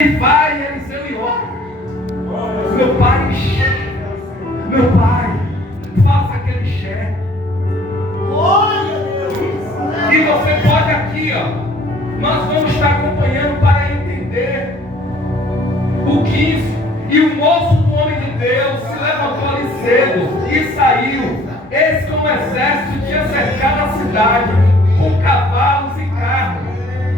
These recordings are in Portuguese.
E vai, Eliseu, e ora. Meu pai, faça aquele chefe. E você pode aqui, nós vamos estar acompanhando para entender o 15. E o moço do homem de Deus se levantou ali cedo e saiu. Eis que um exército tinha cercado a cidade com cavalos e carros.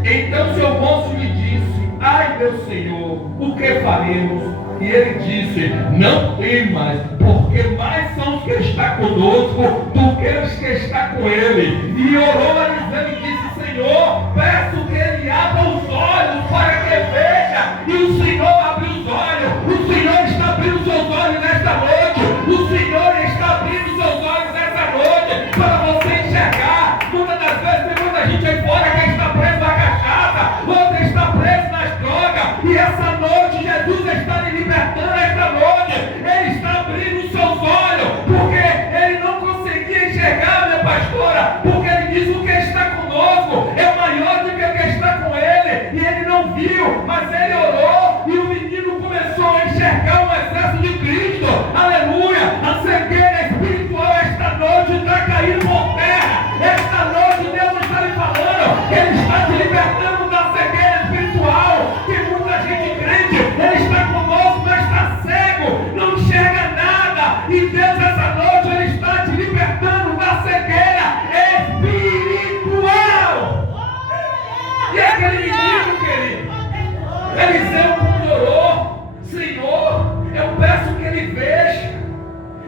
Então seu moço lhe disse: ai, meu senhor, o que faremos? E ele disse: não temas, porque mais são os que está conosco do que os que está com ele. E orou a Eliseu e disse: Senhor, peço que ele abra os olhos para que veja. E o Senhor abriu os olhos. O Senhor está abrindo seus olhos nesta noite. O Senhor está abrindo seus olhos nesta noite para você enxergar. Muitas das vezes tem muita gente aí fora que está preso na cachaça, outra está preso nas drogas. E essa noite Jesus está lhe libertando. Esta noite Ele está abrindo os seus olhos, porque Ele não conseguia enxergar, minha pastora, porque Ele diz: o que está conosco é maior do que o que está com Ele. E ele não viu, mas ele orou, e o menino começou a enxergar o exército de Cristo. Aleluia! A cegueira espiritual esta noite está caindo por terra. Esta noite Deus está lhe falando, Ele está te libertando da cegueira espiritual. Tem muita gente crente, Ele está conosco, mas está cego, não enxerga nada. E Deus essa noite Ele está te libertando da cegueira espiritual. E aquele menino, querido, Eliseu orou: Senhor, eu peço que ele veja,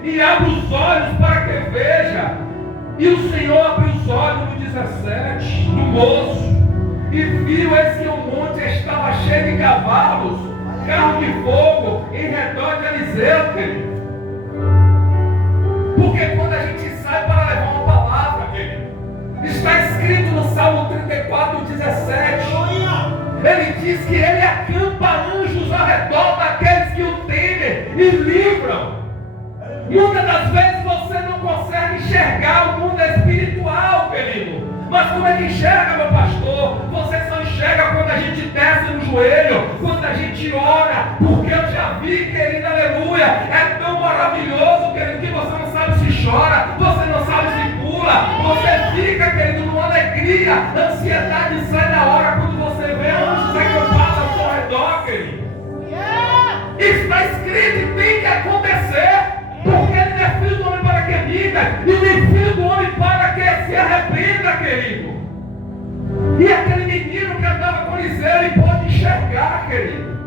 e abra os olhos para que veja. E o Senhor abriu os olhos no 17 do moço, e viu, eis que o monte estava cheio de cavalos, carro de fogo em redor de Eliseu, querido. Porque quando a gente sai para levar uma palavra, querido, está escrito no Salmo 34, 17, ele diz que ele acampa anjos ao redor daqueles que o temem e livram. Muitas das vezes você não consegue enxergar o mundo espiritual, querido. Mas como é que enxerga, meu pastor? Você só enxerga quando a gente desce no joelho, quando a gente ora. Porque eu já vi, querido, aleluia, é tão maravilhoso, querido, que você não sabe se chora, você não sabe se pula, você fica, querido, numa alegria. A ansiedade sai na hora quando você vê anjos acampados ao seu redor, querido. Está escrito e tem que acontecer. Porque ele não é filho do homem para que minta, e nem filho do homem para que se arrependa, querido. E aquele menino que andava com Eliseu, ele pode enxergar, querido.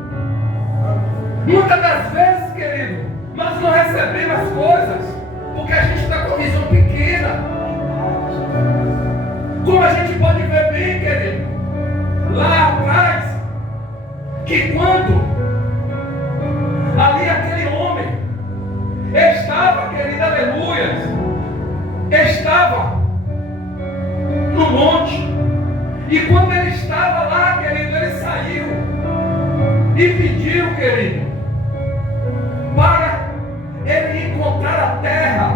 Muitas das vezes, querido, nós não recebemos as coisas, porque a gente está com a visão pequena. Como a gente pode ver bem, querido, lá atrás, que quando ali aquele homem estava, querida, aleluia, estava no monte, e quando ele estava lá, querido, ele saiu e pediu, querido, para ele encontrar a terra.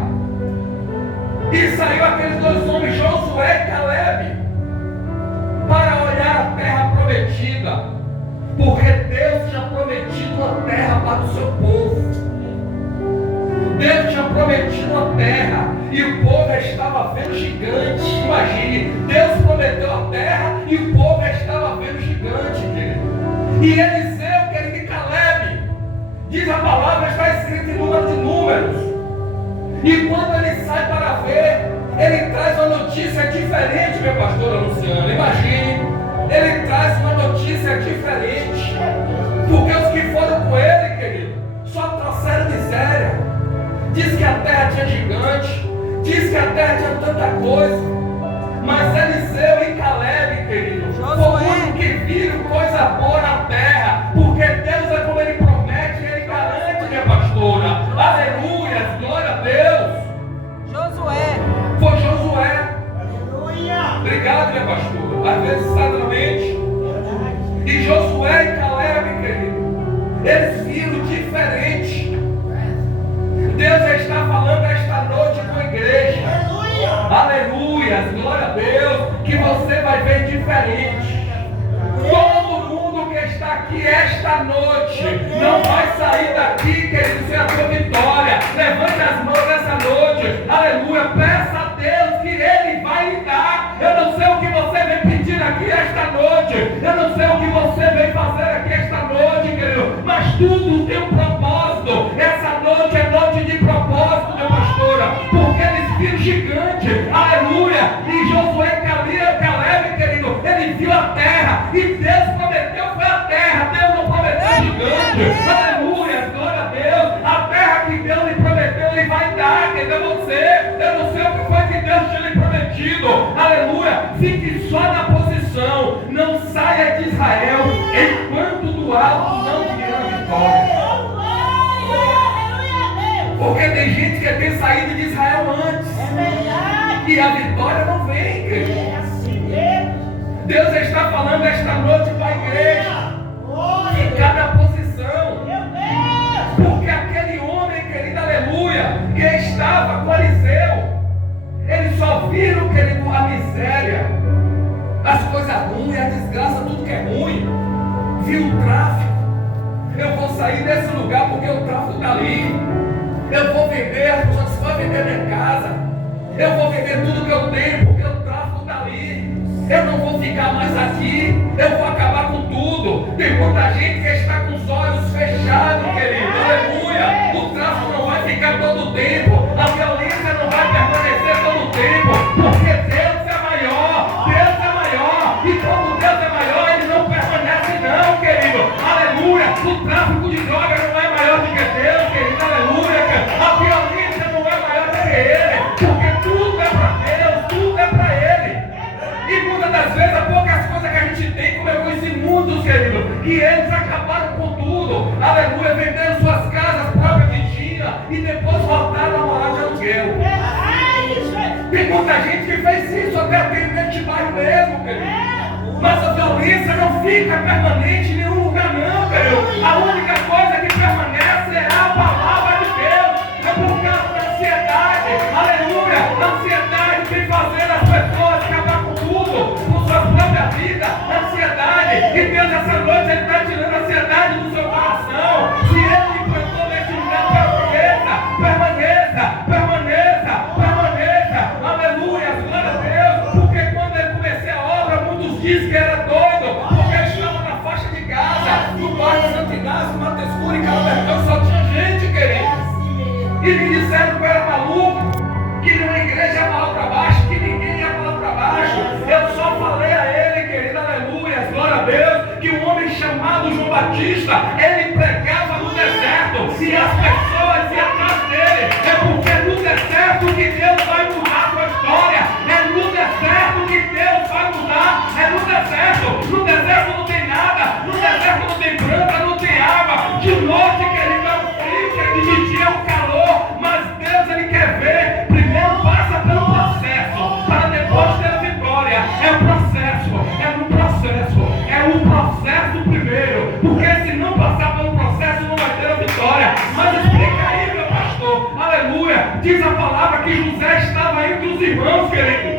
E saiu aqueles dois homens, Josué e Caleb, para olhar a terra prometida, porque Deus tinha prometido a terra para o seu povo. Deus tinha prometido a terra, e o povo estava vendo gigantes. Imagine, Deus prometeu a terra e o povo estava vendo gigantes, querido. E Eliseu, querido, e Caleb, diz a palavra, está escrito em número de números. E quando ele sai para ver, ele traz uma notícia diferente, meu pastor Luciano. Imagine, ele traz uma notícia diferente, porque os que foram com ele, querido, só trouxeram miséria. Diz que a terra tinha gigante, diz que a terra tinha tanta coisa, mas Eliseu e Caleb, querido, foram que viram coisa boa na terra, porque Deus é como Ele promete, Ele garante, minha pastora. Aleluia, glória a Deus. Josué. Foi Josué. Aleluia. Obrigado, minha pastora. Às vezes sai da mente. E Josué e Caleb, querido, eles viram diferente. Deus está falando esta noite com a igreja. Aleluia, glória a Deus, que você vai ver diferente. Todo mundo que está aqui esta esta noite não vai sair daqui, querido, sem a tua vitória. Levante as mãos nessa noite, aleluia, peça a Deus que Ele vai lhe dar. Eu não sei o que você vem pedir aqui esta noite, eu não sei o que você vem fazer aqui esta noite, querido, mas tudo tem um propósito. Essa noite é noite de propósito, minha pastora, porque eles viram gigante, aleluia, e Josué, Caleb, querido, ele viu a terra, e Deus prometeu, foi a terra, Deus não prometeu gigante, aleluia, glória a Deus, a terra que Deus lhe prometeu, Ele vai dar, querido, a você. Eu não sei o que foi que Deus tinha lhe prometido, aleluia, fique só na posição, não saia de Israel, enquanto do alto não vier a vitória. Porque tem gente que tem saído de Israel antes, e a vitória não vem, querido. Deus está falando esta noite para a igreja, ficar na posição, porque aquele homem, querido, aleluia, que estava com Eliseu, eles só viram, querido, a miséria, as coisas ruins, a desgraça, tudo que é ruim, viu o tráfico. Eu vou sair desse lugar porque o tráfico está ali, eu vou vender, as pessoas vão vender minha casa, eu vou vender tudo que eu tenho porque o tráfico está ali. Eu não vou ficar mais aqui, eu vou acabar com tudo. Tem muita gente que está com os olhos fechados, querido, aleluia. O tráfico não vai ficar todo o tempo, a violência não vai permanecer todo o tempo, porque Deus é maior, e quando Deus é maior, Ele não permanece não, querido, aleluia. O tráfico de drogas não é maior do que Deus, querido, aleluia. A violência não é maior do que Ele, porque tudo é para Deus, tudo é para Ele. E muitas das vezes, há poucas coisas que a gente tem, como eu conheci muitos, querido, que eles acabaram com tudo, aleluia, vendendo suas casas próprias que tinha, e depois voltaram a morar de aluguel. Tem muita gente que fez isso, até atendente de bairro mesmo, querido. Mas a violência não fica permanente em nenhum lugar não, querido. A única coisa que permanece é a palavra de Deus. É por causa da ansiedade, aleluia. A ansiedade vem fazendo as pessoas acabar com tudo, com sua própria vida, a ansiedade. E Deus essa noite Ele está tirando a ansiedade do seu coração. Se Ele te plantou neste lugar, permaneça, aleluia, glória a Deus. Porque quando Ele comecei a obra, muitos dizem que era doido, porque estava na faixa de Gaza, no bairro de Santo Inácio, Mato Escuro e Calavertão, só tinha gente, querido. E me disseram que eu era maluco, que numa igreja ia falar para baixo, que ninguém ia falar para baixo. Eu só falei a ele, querido, aleluia, glória a Deus, que um homem chamado João Batista, ele pregava no deserto, e as pessoas iam atrás dele. É porque no deserto que Deus vai mudar a sua história, é no deserto que Deus vai mudar, é no deserto não tem nada, no deserto não tem planta, não tem água, de noite, querido, é um frio, querido, de dia é um calor, mas Deus, Ele quer ver, primeiro passa pelo processo, para depois ter a vitória. É o processo primeiro, porque se não passar pelo processo não vai ter a vitória. Mas explica aí, meu pastor, aleluia. Diz a palavra que José estava entre os irmãos, querido,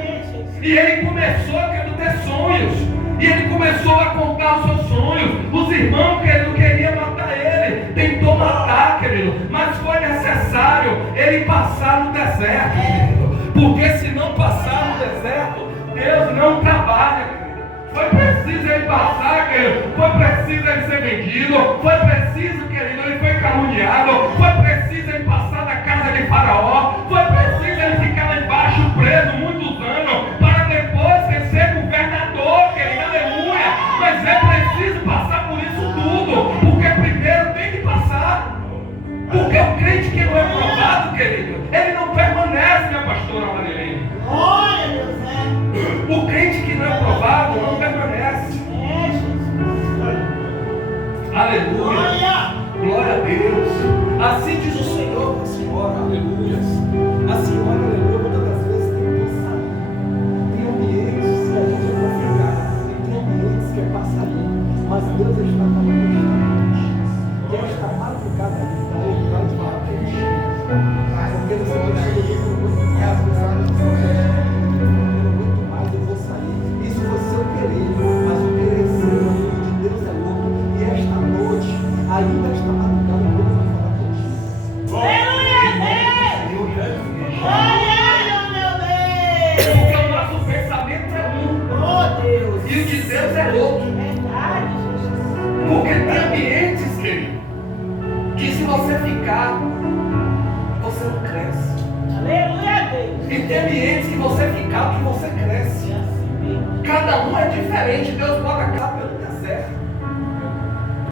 e ele começou a ter sonhos, e ele começou a contar os seus sonhos. Os irmãos, querido, queriam matar ele, tentou matar, querido, mas foi necessário ele passar no deserto, querido, porque se não passar no deserto, Deus não trabalha, querido. Foi preciso ele passar, querido, foi preciso ele ser vendido, foi preciso, querido, ele foi caluniado, foi preciso ele passar na casa de Faraó, foi preciso ele ficar lá embaixo preso muitos anos, para depois ser governador, querido, aleluia. Mas é preciso passar por isso tudo, porque primeiro tem que passar. Porque o crente que não é provado, querido, ele não permanece, minha pastora Marilene. O crente que não é provado não permanece. Aleluia. Glória a Deus. Assim diz o Senhor para a senhora, aleluia. A senhora, aleluia, muitas das vezes tem que sair. Tem ambientes que a gente é para ficar, tem ambientes que é para sair. Mas Deus está falando que esta madrugada Ele vai te falar que Ele chega. Porque você precisa de muito mais, eu vou sair. Isso você querer, mas o querer ser de Deus é louco. E esta noite ainda está madrugada, Deus vai falar contigo. Aleluia, Deus. Porque o nosso pensamento é um. Oh, Deus. E o de Deus é outro. Verdade, Jesus. Porque tem ambientes, querido, que se você ficar, você não cresce. Aleluia, Deus. E tem ambientes que você ficar, que você cresce. Cada um é diferente. Deus bota cada pelo deserto.